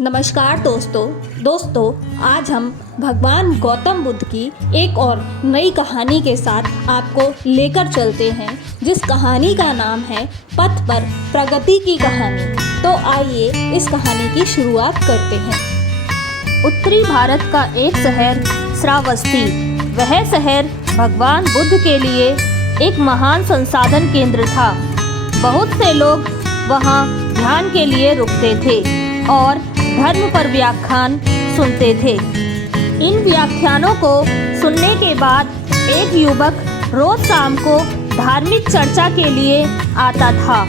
नमस्कार दोस्तों आज हम भगवान गौतम बुद्ध की एक और नई कहानी के साथ आपको लेकर चलते हैं, जिस कहानी का नाम है पथ पर प्रगति की कहानी। तो आइए इस कहानी की शुरुआत करते हैं। उत्तरी भारत का एक शहर श्रावस्ती। वह शहर भगवान बुद्ध के लिए एक महान संसाधन केंद्र था। बहुत से लोग वहाँ ध्यान के लिए रुकते थे और धर्म पर व्याख्यान सुनते थे। इन व्याख्यानों को सुनने के बाद एक युवक रोज शाम को धार्मिक चर्चा के लिए आता था।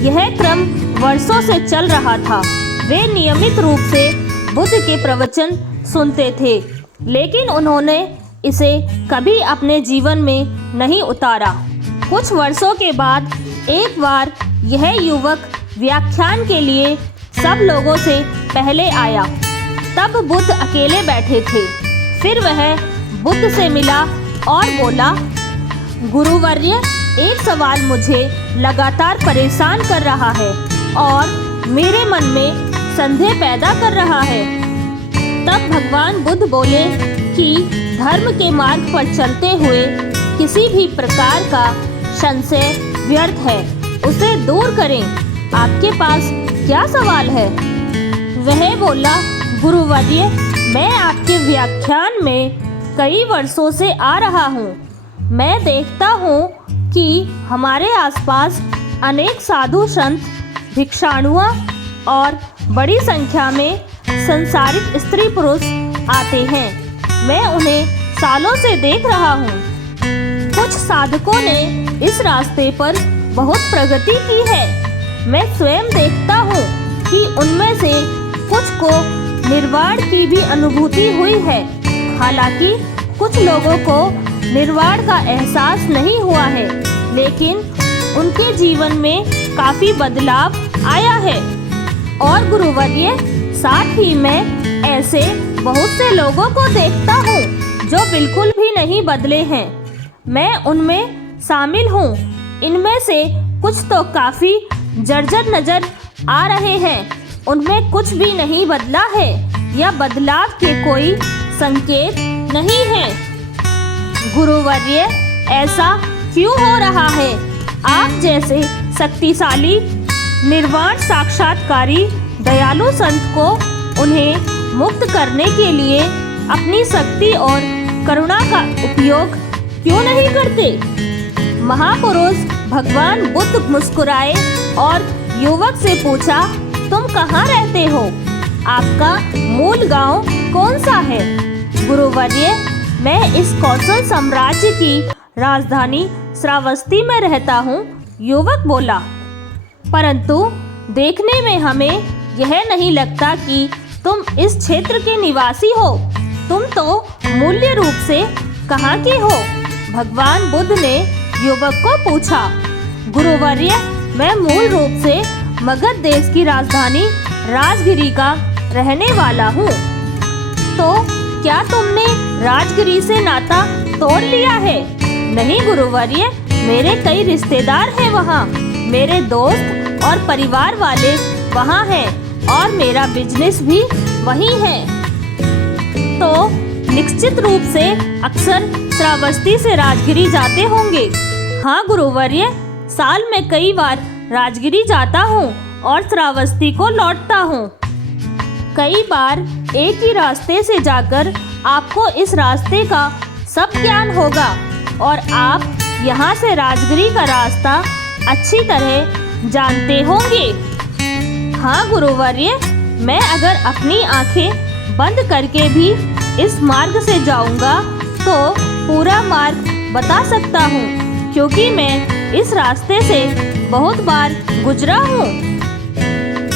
यह क्रम वर्षों से चल रहा था। वे नियमित रूप से बुद्ध के प्रवचन सुनते थे, लेकिन उन्होंने इसे कभी अपने जीवन में नहीं उतारा। कुछ वर्षों के बाद एक बार यह युवक व्याख्यान के लिए सब लोगों से पहले आया। तब बुद्ध अकेले बैठे थे। फिर वह बुद्ध से मिला और बोला, गुरुवर्य, एक सवाल मुझे लगातार परेशान कर रहा है और मेरे मन में संदेह पैदा कर रहा है। तब भगवान बुद्ध बोले कि धर्म के मार्ग पर चलते हुए किसी भी प्रकार का संशय व्यर्थ है, उसे दूर करें। आपके पास क्या सवाल है? वह बोला, गुरुवर्य, मैं आपके व्याख्यान में कई वर्षों से आ रहा हूँ। मैं देखता हूँ कि हमारे आसपास अनेक साधु संत, भिक्षाणुआ और बड़ी संख्या में संसारिक स्त्री पुरुष आते हैं। मैं उन्हें सालों से देख रहा हूँ। कुछ साधकों ने इस रास्ते पर बहुत प्रगति की है। मैं स्वयं देखता हूँ कि उनमें से कुछ को निर्वाण की भी अनुभूति हुई है। हालांकि कुछ लोगों को निर्वाण का एहसास नहीं हुआ है, लेकिन उनके जीवन में काफी बदलाव आया है। और गुरुवर्य, साथ ही मैं ऐसे बहुत से लोगों को देखता हूँ जो बिल्कुल भी नहीं बदले हैं। मैं उनमें शामिल हूँ। इनमें से कुछ तो काफी जर्जर नजर आ रहे हैं। उनमें कुछ भी नहीं बदला है या बदलाव के कोई संकेत नहीं है। गुरुवर्य, ऐसा क्यों हो रहा है? आप जैसे शक्तिशाली निर्वाण साक्षात्कारी दयालु संत को उन्हें मुक्त करने के लिए अपनी शक्ति और करुणा का उपयोग क्यों नहीं करते? महापुरुष भगवान बुद्ध मुस्कुराए और युवक से पूछा, तुम कहाँ रहते हो? आपका मूल गांव कौन सा है? गुरुवर्य, मैं इस कौशल साम्राज्य की राजधानी श्रावस्ती में रहता हूँ। युवक बोला, परंतु देखने में हमें यह नहीं लगता कि तुम इस क्षेत्र के निवासी हो। तुम तो मूल्य रूप से कहाँ के हो? भगवान बुद्ध ने युवक को पूछा। गुरुवर्य, मैं मूल रूप से मगध देश की राजधानी राजगिरी का रहने वाला हूँ। तो क्या तुमने राजगिरी से नाता तोड़ लिया है? नहीं गुरुवर्य, मेरे कई रिश्तेदार हैं वहाँ। मेरे दोस्त और परिवार वाले वहाँ हैं और मेरा बिजनेस भी वहीं है। तो निश्चित रूप से अक्सर श्रावस्ती से राजगिरी जाते होंगे। हाँ गुरुवर्य, साल में कई बार राजगिरी जाता हूँ और श्रावस्ती को लौटता हूँ। कई बार एक ही रास्ते से जाकर आपको इस रास्ते का सब ज्ञान होगा और आप यहाँ से राजगिरी का रास्ता अच्छी तरह जानते होंगे। हाँ गुरुवर्य, मैं अगर अपनी आंखें बंद करके भी इस मार्ग से जाऊँगा तो पूरा मार्ग बता सकता हूँ, क्योंकि मैं इस रास्ते से बहुत बार गुजरा हूँ।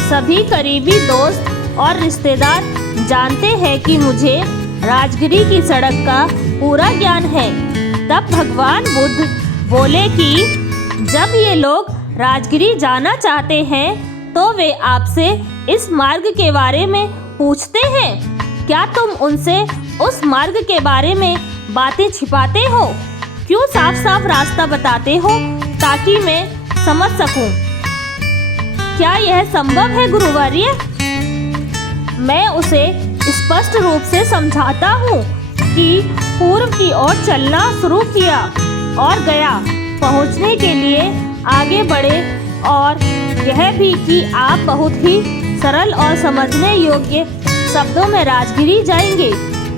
सभी करीबी दोस्त और रिश्तेदार जानते हैं कि मुझे राजगिरी की सड़क का पूरा ज्ञान है। तब भगवान बुद्ध बोले कि जब ये लोग राजगिरी जाना चाहते हैं तो वे आपसे इस मार्ग के बारे में पूछते हैं। क्या तुम उनसे उस मार्ग के बारे में बातें छिपाते हो? क्यों साफ साफ रास्ता बताते हो ताकि मैं समझ सकूं? क्या यह संभव है गुरुवर्य? मैं उसे स्पष्ट रूप से समझाता हूँ कि पूर्व की ओर चलना शुरू किया और गया पहुँचने के लिए आगे बढ़े, और यह भी कि आप बहुत ही सरल और समझने योग्य शब्दों में राजगिरी जाएंगे।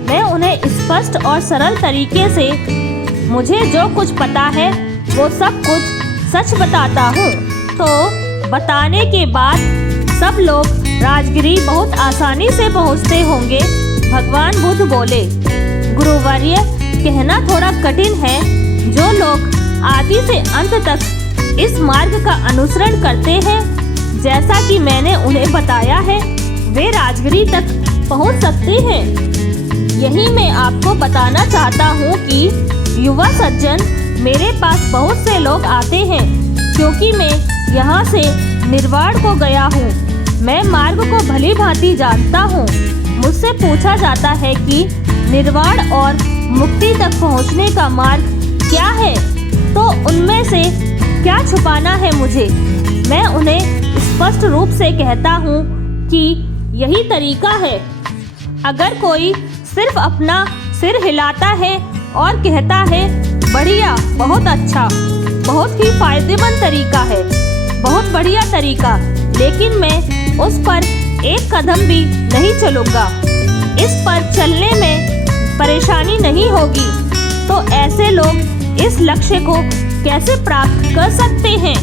मैं उन्हें स्पष्ट और सरल तरीके से मुझे जो कुछ पता है वो सब कुछ सच बताता हूँ। तो बताने के बाद सब लोग राजगिरी बहुत आसानी से पहुँचते होंगे। भगवान बुद्ध बोले, गुरुवर्य, कहना थोड़ा कठिन है। जो लोग आदि से अंत तक इस मार्ग का अनुसरण करते हैं, जैसा कि मैंने उन्हें बताया है, वे राजगिरी तक पहुंच सकते हैं। यही मैं आपको बताना चाहता हूं कि युवा सज्जन, मेरे पास बहुत से लोग आते हैं क्योंकि मैं यहाँ से निर्वाण को गया हूँ। मैं मार्ग को भली भांति जानता हूँ। मुझसे पूछा जाता है कि निर्वाण और मुक्ति तक पहुँचने का मार्ग क्या है, तो उनमें से क्या छुपाना है मुझे। मैं उन्हें स्पष्ट रूप से कहता हूँ कि यही तरीका है। अगर कोई सिर्फ अपना सिर हिलाता है और कहता है, बढ़िया, बहुत अच्छा, बहुत ही फायदेमंद तरीका है, बहुत बढ़िया तरीका, लेकिन मैं उस पर एक कदम भी नहीं चलूँगा, इस पर चलने में परेशानी नहीं होगी, तो ऐसे लोग इस लक्ष्य को कैसे प्राप्त कर सकते हैं।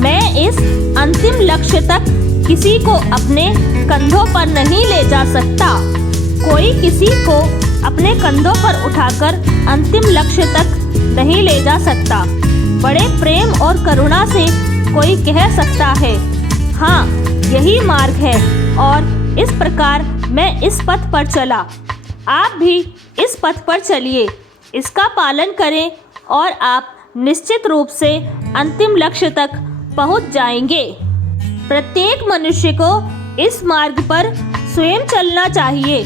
मैं इस अंतिम लक्ष्य तक किसी को अपने कंधों पर नहीं ले जा सकता। कोई किसी को अपने कंधों पर उठाकर अंतिम लक्ष्य तक नहीं ले जा सकता। बड़े प्रेम और करुणा से कोई कह सकता है, हाँ, यही मार्ग है, और इस प्रकार मैं इस पथ पर चला। आप भी इस पथ पर चलिए, इसका पालन करें और आप निश्चित रूप से अंतिम लक्ष्य तक पहुंच जाएंगे। प्रत्येक मनुष्य को इस मार्ग पर स्वयं चलना चाहिए,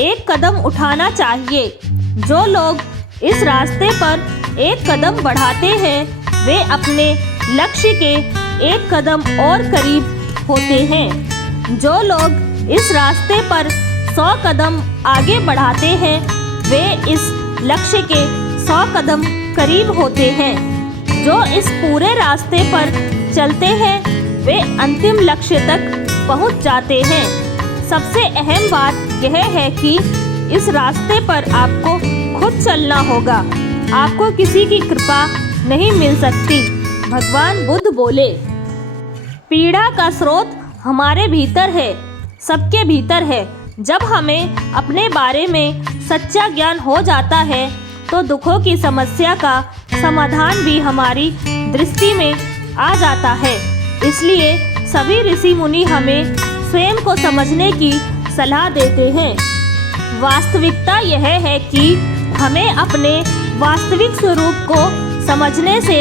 एक कदम उठाना चाहिए। जो लोग इस रास्ते पर एक कदम बढ़ाते हैं, वे अपने लक्ष्य के एक कदम और करीब होते हैं। जो लोग इस रास्ते पर 100 कदम आगे बढ़ाते हैं, वे इस लक्ष्य के 100 कदम करीब होते हैं। जो इस पूरे रास्ते पर चलते हैं, वे अंतिम लक्ष्य तक पहुंच जाते हैं। सबसे अहम बात यह है कि इस रास्ते पर आपको खुद चलना होगा, आपको किसी की कृपा नहीं मिल सकती। भगवान बुद्ध बोले, पीड़ा का स्रोत हमारे भीतर है, सबके भीतर है। जब हमें अपने बारे में सच्चा ज्ञान हो जाता है, तो दुखों की समस्या का समाधान भी हमारी दृष्टि में आ जाता है। इसलिए सभी ऋषि मुनि हमें स्वयं को समझने की सलाह देते हैं। वास्तविकता यह है कि हमें अपने वास्तविक स्वरूप को समझने से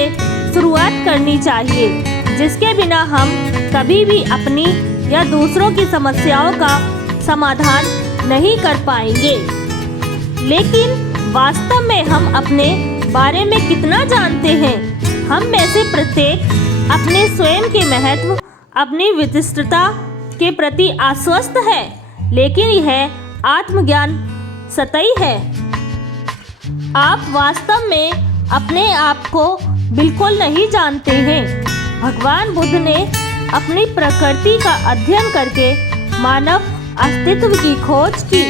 शुरुआत करनी चाहिए, जिसके बिना हम कभी भी अपनी या दूसरों की समस्याओं का समाधान नहीं कर पाएंगे। लेकिन वास्तव में हम अपने बारे में कितना जानते हैं? हम में से प्रत्येक अपने स्वयं के महत्व, अपनी विशिष्टता के प्रति आश्वस्त है, लेकिन यह आत्मज्ञान सतही है। आप वास्तव में अपने आप को बिल्कुल नहीं जानते हैं। भगवान बुद्ध ने अपनी प्रकृति का अध्ययन करके मानव अस्तित्व की खोज की।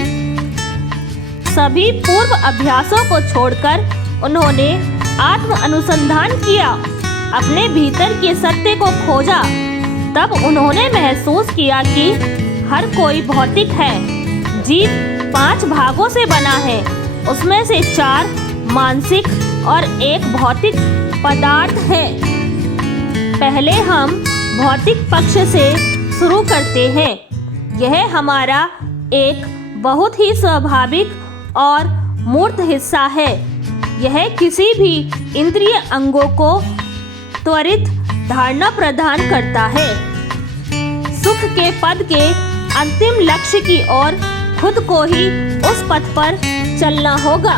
सभी पूर्व अभ्यासों को छोड़कर उन्होंने आत्म अनुसंधान किया, अपने भीतर के सत्य को खोजा। तब उन्होंने महसूस किया कि हर कोई भौतिक है। जीव 5 भागों से बना है, उसमें से 4 मानसिक और 1 भौतिक पदार्थ है। पहले हम भौतिक पक्ष से शुरू करते हैं। यह हमारा एक बहुत ही स्वाभाविक और मूर्त हिस्सा है। यह किसी भी इंद्रिय अंगों को त्वरित धारणा प्रदान करता है। सुख के पद के अंतिम लक्ष्य की ओर खुद को ही उस पथ पर चलना होगा।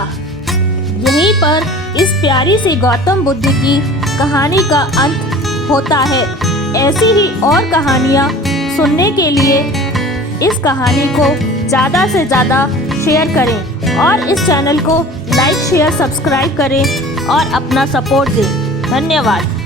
यहीं पर इस प्यारी सी गौतम बुद्ध की कहानी का अंत होता है। ऐसी ही और कहानियाँ सुनने के लिए इस कहानी को ज़्यादा से ज़्यादा शेयर करें और इस चैनल को लाइक शेयर सब्सक्राइब करें और अपना सपोर्ट दें। धन्यवाद।